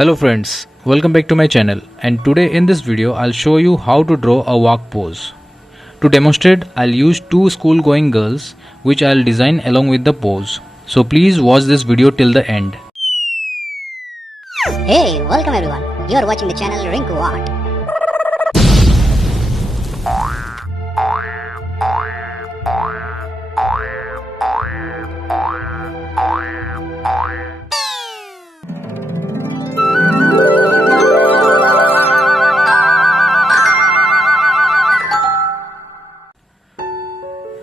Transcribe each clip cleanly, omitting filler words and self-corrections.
Hello friends, welcome back to my channel, and today in this video I'll show you how to draw a walk pose. To demonstrate, I'll use two school going girls which I'll design along with the pose. So please watch this video till the end. Hey, welcome everyone. You are watching the channel Rinku Art.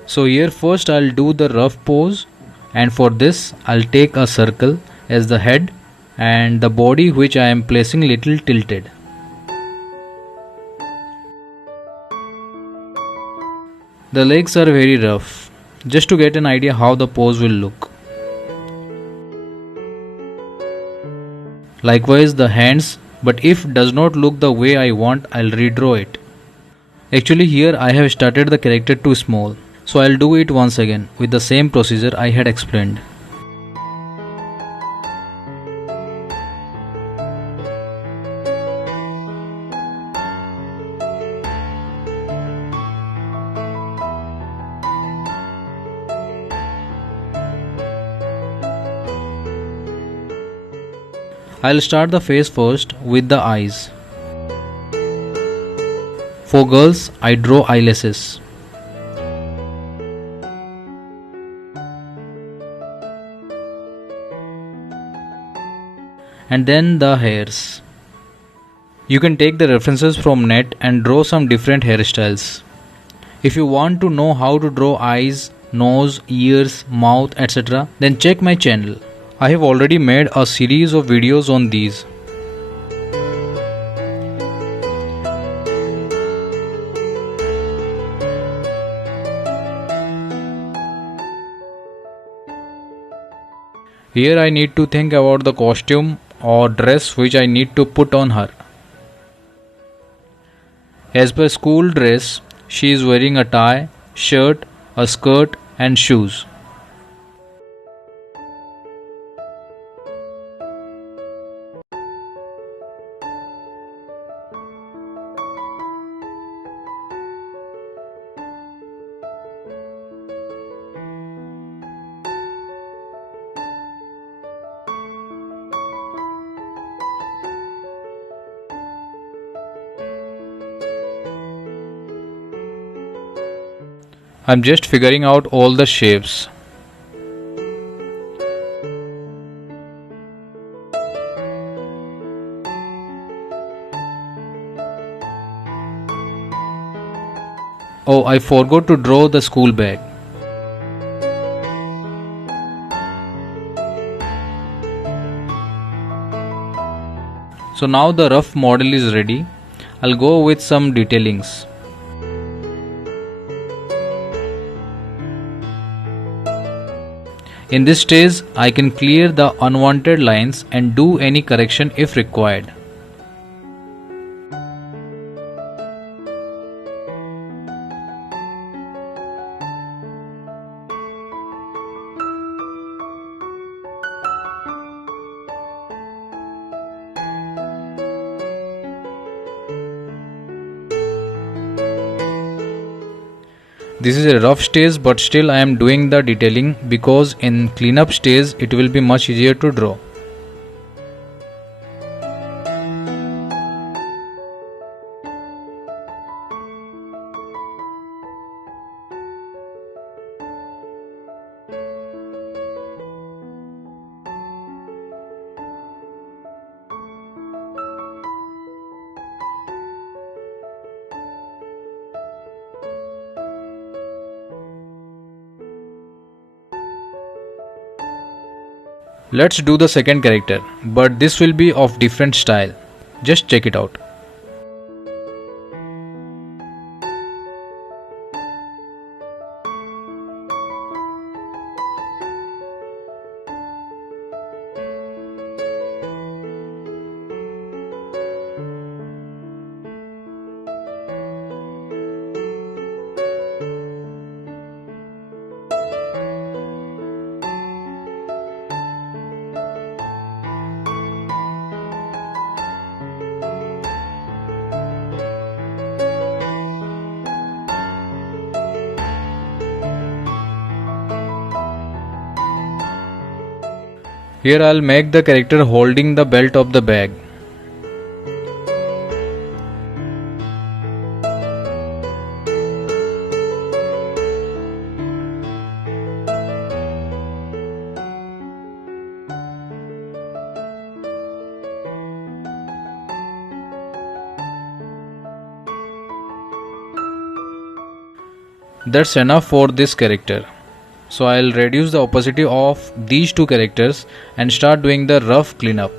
So here first I'll do the rough pose, and for this I'll take a circle as the head and the body which I am placing little tilted. The legs are very rough, just to get an idea how the pose will look. Likewise the hands, but if does not look the way I want, I'll redraw it. Actually here I have started the character too small, so I'll do it once again with the same procedure I had explained. I'll start the face first with the eyes. For girls, I draw eyelashes. And then the hairs. You can take the references from net and draw some different hairstyles. If you want to know how to draw eyes, nose, ears, mouth, etc., then check my channel. I have already made a series of videos on these. Here I need to think about the costume or dress which I need to put on her. As per school dress, she is wearing a tie, shirt, a skirt and shoes. I'm just figuring out all the shapes. Oh, I forgot to draw the school bag. So now the rough model is ready. I'll go with some detailings. In this stage, I can clear the unwanted lines and do any correction if required. This is a rough stage, but still I am doing the detailing because in cleanup stage it will be much easier to draw. Let's do the second character, but this will be of different style. Just check it out. Here I'll make the character holding the belt of the bag. That's enough for this character. So I'll reduce the opacity of these two characters and start doing the rough cleanup.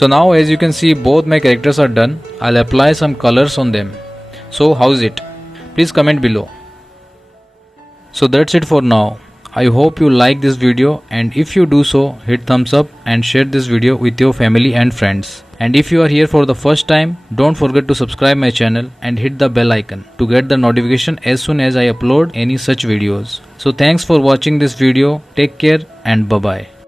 So now as you can see, both my characters are done. I'll apply some colors on them. So how's it? Please comment below. So that's it for now. I hope you like this video, and if you do so, hit thumbs up and share this video with your family and friends. And if you are here for the first time, don't forget to subscribe my channel and hit the bell icon to get the notification as soon as I upload any such videos. So thanks for watching this video. Take care and bye bye.